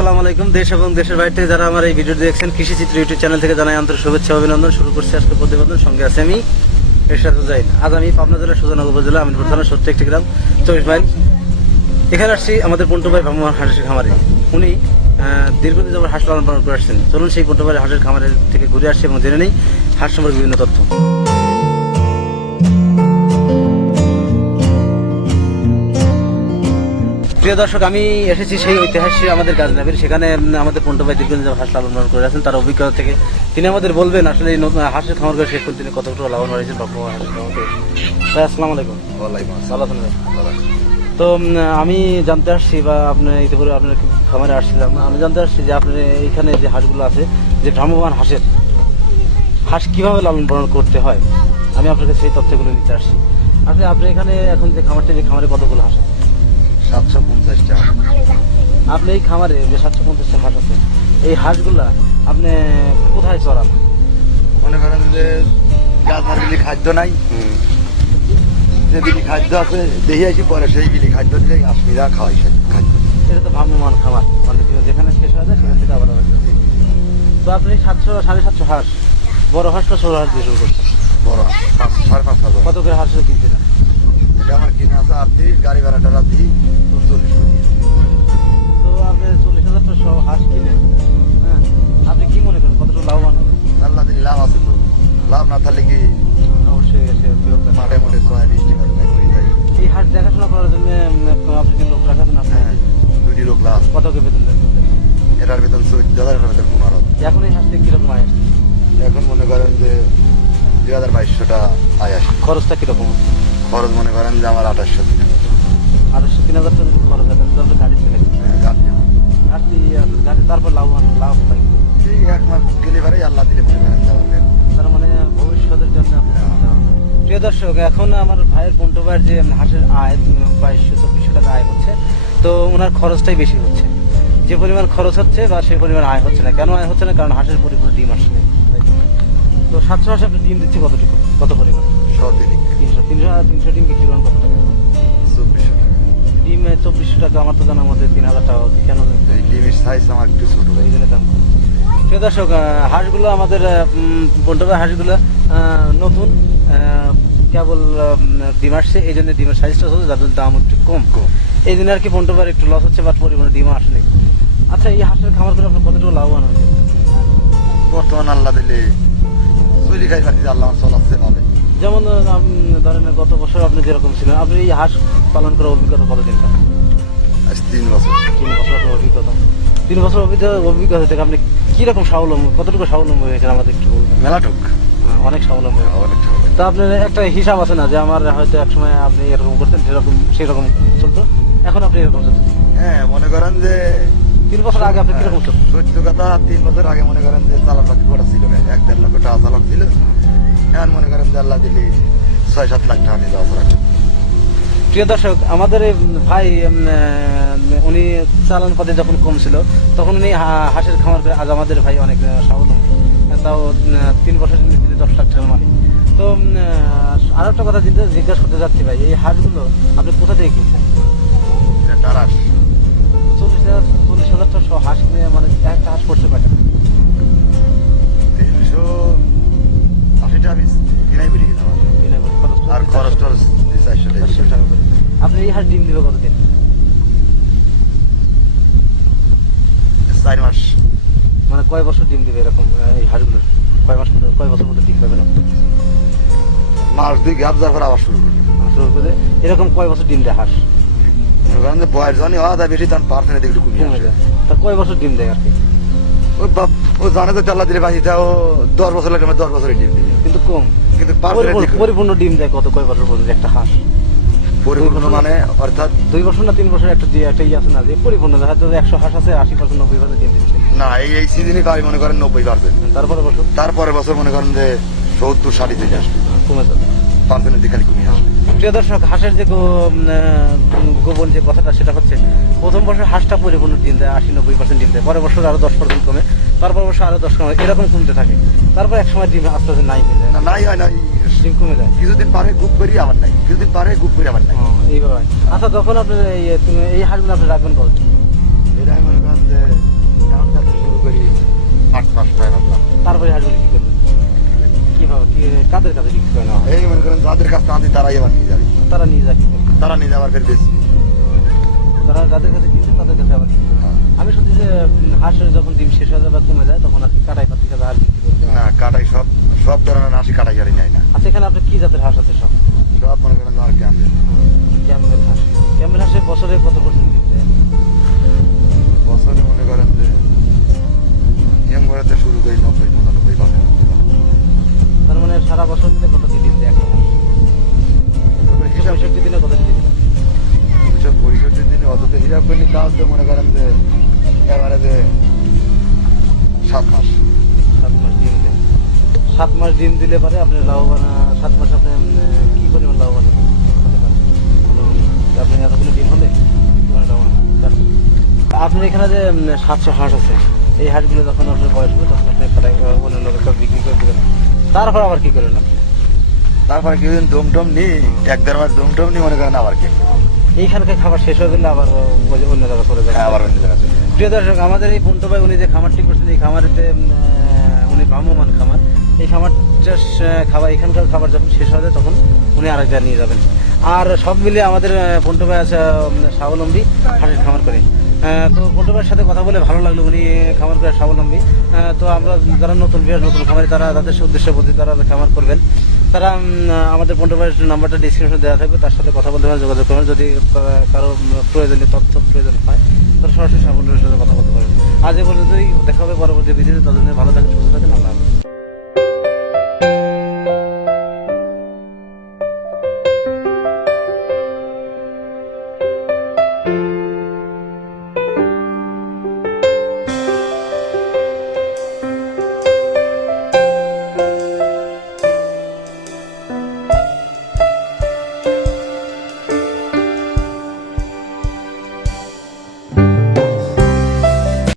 আসসালামু আলাইকুম। দেশ এবং দেশের বাইরে থেকে যারা আমার এই ভিডিও দেখছেন, কৃষি চিত্র ইউটিউব চ্যানেল থেকে জানাই আন্তরিক শুভেচ্ছা অভিনন্দন। শুরু করছি আজকে প্রতিবেদন। সঙ্গে আছে আমি এরশাদ হুসাইন। আজ আমি পাবনা জেলার সুজানগর উপজেলা আমিনপুর থানা 70 গ্রাম 24 মাইল এখানে আসছি আমাদের পন্টু ভাই ভ্রাম্যমাণ হাঁসের খামারে। উনি দীর্ঘদিন যাবত হাঁস লালন পালন করে আসছেন। চলুন সেই পন্টু ভাই হাঁসের খামারের থেকে ঘুরে আসছি এবং জেনে নেই হাঁস সম্পর্কে বিভিন্ন তথ্য। প্রিয় দর্শক, আমি এসেছি সেই ঐতিহাসিক আমাদের গাজনাবির। সেখানে আমাদের পন্টু ভাই দীর্ঘদিন যাবত হাঁস লালন পালন করে আছেন। তার অভিজ্ঞতা থেকে তিনি আমাদের বলবেন আসলে এই নতুন হাঁসের খামার করে শেষ করে তিনি কতটুকু লাভবান হয়েছেন ভ্রাম্যমাণ হাঁসের খামার করে। ভাই আসসালামু আলাইকুম। ওয়ালাইকুম ভালো আছেন ভাই? আসসালাম। তো আমি জানতে আসছি, বা আপনার ইতিপূর্বে আপনার খামারে আসছিলাম, আমি জানতে আসছি যে আপনার এইখানে যে হাঁসগুলো আছে, যে ভ্রাম্যমাণ হাঁস কীভাবে লালন পালন করতে হয়, আমি আপনাকে সেই তথ্যগুলো নিতে আসছি। আসলে আপনি এখানে এখন যে খামারে কতগুলো হাঁস আছে? 750টা। আপনি এই খামারে যে 750টা হাঁস আছে, এই হাঁসগুলা আপনি কোথায় চড়ান? মনে করেন যে গাছমার বিলি খাদ্য নাই, যে বিলি খাদ্য আছে দেখে আসি, পরে সেই বিলি খাদ্য দিলে আসমিরা খাওয়াই সেই খাদ্য। এটা তো ভ্রাম্যমাণ খামার, মানে যেখানে শেষ হয়ে যায় সেখান থেকে আবার হবে। তো আপনি 700-750 হাঁস, বড় হাঁসটা 16 হাঁস দিয়ে শুরু করছেন। বড় 5,500 কত করে হাঁস কিনছিলেন? এটা আমার কিনে আছে 38, গাড়ি ভাড়াটা রাখি 40 করে। তো আপনি 40,000 সহ হাঁস কিনে, হ্যাঁ, আপনি কি মনে করেন কতটা লাভবান হবে? আল্লাহ দিলে লাভ আছে তো। লাভ না থাকলে কি অবশ্যই এসে মাঠে মোটে 20 টাকা করে যাই। এই হাঁস দেখাশোনা করার জন্য আপনি কি লোক রাখাছেন? আপনি হ্যাঁ, 2 লোক লাভ। কত করে বেতন দেন? এটার বেতন 14,000, এটার বেতন 15,000। এখন এই হাঁস থেকে কিরকম আয় আসছে? এখন মনে করেন যে 2,200টা আয় আসে। খরচটা কিরকম হচ্ছে? খরচ মনে করেন যে আমার 2800 দিন। 3,000 টাকা যদি খরচ হয় তাহলে গাড়ি চলে গাড়ি, তারপর লাভ পাই। এই এক মাস গেলে পরে আল্লাহ দিলে মনে করেন যে আমাদের তার মানে ভবিষ্যতের জন্য প্রিয় দর্শক, এখন আমার ভাইয়ের পন্টু ভাইয়ের যে হাঁসের আয় 2200-2400 টাকা আয় হচ্ছে, তো ওনার খরচটাই বেশি হচ্ছে। যে পরিমাণ খরচ হচ্ছে বা সেই পরিমাণ আয় হচ্ছে না। কেন আয় হচ্ছে না? কারণ হাঁসের পরিপূর্ণ ডিম আসছে না। তো 700 হাঁসে আপনি ডিম দিচ্ছে কতটুকু, কত পরিমাণ? 100 দিন 300 ডিম বিক্রি করেন কত টাকা? 2400 টাকা। ডিম 2400 টাকা। আমার তো জানার মধ্যে 3,000 টাকা হচ্ছে। কেন? এই ডিমের সাইজ আমার একটু ছোট। এই জন্য দাম কম। প্রিয় দর্শক, হাঁসগুলো আমাদের পন্টু ভাই হাঁসগুলো নতুন, কেবল ডিম আসছে, এই জন্য ডিমের সাইজটা হচ্ছে, যাদের দাম একটু কম। এই জন্য আর কি পন্টু ভাইয়ের একটু লস হচ্ছে, বাট পরিমাণে ডিমও আসেনি। আচ্ছা, এই হাঁসের খামার করে আপনার কতটুকু লাভবান হয়েছে? বর্তমান আল্লাহ দিলে চুরি খাই পাচ্ছি, আল্লাহ চলাচ্ছে ভাবে। যেমন ধরেন গত বছর আপনি যেরকম ছিলেন, আপনি এই হাঁস পালন করার অভিজ্ঞতা কতদিন? আজ 3 বছর। 3 বছর আপনার অভিজ্ঞতা। 3 বছর অভিজ্ঞতা থেকে আপনি কিরকম স্বাবলম্বী, কতটুকু স্বাবলম্বী হয়েছেন আমাদের একটু বলবেন? মেলাটুক অনেক স্বাবলম্বী। অনেক। তা আপনার একটা হিসাব আছে না যে আমার হয়তো একসময় আপনি এরকম করতেন, সেরকম চলতো, এখন আপনি এরকম চলতেন? হ্যাঁ, মনে করেন যে 3 বছর আগে আপনি কিরকম চলতেন? সত্য কথা, 3 বছর আগে মনে করেন যে চালান বাকি করা ছিল না, 1-1.5 লক্ষ টাকা চালান ছিল। এখন মনে করেন যে আল্লাহ দিলে 6-7 লাখ টাকা নিয়ে যাওয়া রাখে। প্রিয় দর্শক, আমাদের এই ভাই উনি চালান পাতি যখন কম ছিল তখন উনি হাঁসের খামার করে আজ আমাদের ভাই অনেক স্বাবলম্বী। তাও 3 বছর তিনি 10 লাখ টাকার মালিক। তো আরো একটা কথা জিজ্ঞাসা করতে যাচ্ছি ভাই, এই হাঁসগুলো আপনি কোথা থেকে কিনছেন? এটা টারাস 40,000 টাকা হাঁস কিনে, মানে একটা হাঁস পড়ছে কয়টা? 380 টাকা পিস কিনাই বেরিয়ে গেছে আমার। আর খরচ টরচ 400 টাকা। টাকা করে। আপনি এই হাঁস ডিম দিবে কতদিন? 4 মাস। মানে কয় বছর ডিম দিবে এরকম এই হাঁসগুলো? কয় বছর মধ্যে ডিম পাবে না? মাস 2 গ্যাপ যাওয়ার পর আবার শুরু করবে। শুরু করে এরকম কয় বছর ডিম দেয় হাঁস? মনে করেন যে বয়স জানি হওয়া যায় বেশি, তার পার্সেন্টেজ একটু কমিয়ে কমে আসে। যায়। তা কয় বছর ডিম দেয় আর কি? ও জানে যে আল্লাহ দিলে বাঁচিয়ে ও 10 বছর লাগে, 10 বছরে ডিম দিবে। কিন্তু কম। কিন্তু পরিপূর্ণ ডিম দেয় কয় বছর পর্যন্ত একটা হাঁস? পরিপূর্ণ মানে অর্থাৎ 2 বছর না 3 বছর একটা ইয়ে আছে না যে পরিপূর্ণ, হয়তো 100 হাঁস আছে 80% 90% ডিম দিচ্ছে। না, এই সিজনে পাই মনে করেন 90%। তারপরে বছর মনে করেন যে 70-60 থেকে আসবে, কমে যাবে, পার্সেন্টের দিকে খালি কমিয়ে আসবে। প্রিয় দর্শক, হাঁসের যে গোপন যে কথাটা সেটা হচ্ছে, প্রথম বছর হাঁসটা পরিপূর্ণ ডিম দেয় 80-90% ডিম দেয়, পরের বছর আরো 10% কমে, তারপর বছর আরো 10 কমে, এরকম কমতে থাকে। তারপর এক সময় ডিম আস্তে আস্তে নাই হয়ে যায়, নাই হয় না, ডিম কমে যায়। কিছুদিন পারে গুপ করি আবার নাই, কিছুদিন পারে গুপ করি আবার নাই। এইভাবে। আচ্ছা, তখন আপনি এই হাঁসগুলো আপনি রাখবেন কত? এটা মনে করেন যে 5টায় ভাবলাম তারপরে হাঁসগুলি কি করবেন? কিভাবে কি কাদের কাছে বিক্রি করে নেওয়া হয়? এই মনে করেন যাদের কাছে আনছি তারাই আবার নিয়ে যাবে তারা নিয়ে যায় কি করবে? তারা নিয়ে যাবার ফের বেশি তারা যাদের কাছে কিনছে তাদের কাছে আবার বিক্রি করে। আমি শুনছি যে হাঁসের যখন ডিম শেষ হয়ে যায় বা কমে যায় তখন আর কি কাটাই পাতি কাছে আর বিক্রি করতে হয়। না কাটাই সব সব ধরনের হাঁসি কাটাই গাড়ি নেয় না আচ্ছা এখানে আপনার কি জাতের হাঁস আছে সব? সব মনে করেন আর ক্যাম্পে ক্যামেল হাঁস। ক্যামেল হাঁসে বছরে কত পার্সেন্ট ডিম দেয়? বছরে মনে করেন যে নিয়ম করাতে শুরু করি 90-95%। তার মানে সারা বছর মিলে কত ডিম দেয় একটা হাঁস? 65 দিনে কত ডিম দেয়? 65 দিনে অত হিসাব করলে তাও তো মনে করেন যে এবারে যে 7 মাস 7 মাস ডিম দেয়। 7 মাস ডিম দিলে পারে আপনি লাভবান 7 মাস আপনি কি পরিমাণ লাভবান হতে পারেন? আপনি এতগুলো ডিম হলে কি পরিমাণ লাভবান হবেন? আপনার এখানে যে 700 হাঁস আছে এই হাঁসগুলো যখন আপনার বয়স হবে তখন আপনি কাটাই অন্য লোকের কাছে বিক্রি করে দেবেন। তারপর আবার কি করেন আপনি? তারপরে কিছুদিন দমটম নিই 1-1.5 মাস দমটম নিই মনে করেন আবার কে এইখানকার খাবার শেষ হয়ে গেলে আবার অন্য জায়গা করে দেবেন। আবার অন্য জায়গা চলে যায়। প্রিয় দর্শক আমাদের এই পন্টু ভাই উনি যে খামারটি করছেন এই খামারেতে উনি ভ্রাম্যমান খামার এই খামারটা খাবার এখানকার খাবার যখন শেষ হয়ে যায় তখন উনি আরেক জায়গায় নিয়ে যাবেন। আর সব মিলিয়ে আমাদের পন্টু ভাই আছে স্বাবলম্বী হাঁসের খামার করে। তো পন্টু ভাইয়ের সাথে কথা বলে ভালো লাগলো উনি খামার করে স্বাবলম্বী। তো আমরা যারা নতুন বিহার নতুন খামারি তারা তাদের উদ্দেশ্যে বলতে তারা খামার করবেন তারা আমাদের পন্টু ভাইয়ের নাম্বারটা ডিসক্রিপশনে দেওয়া থাকবে তার সাথে কথা বলতে পারেন যোগাযোগ করবেন যদি কারো প্রয়োজনীয় তথ্য প্রয়োজন হয় তাহলে সরাসরি পন্টু ভাইয়ের সাথে কথা বলতে পারেন। আজ এ পর্যন্তই দেখা হবে পরবর্তী ভিডিওতে ততদিন ভালো থাকেন সুস্থ থাকেন আল্লাহ হাফেজ।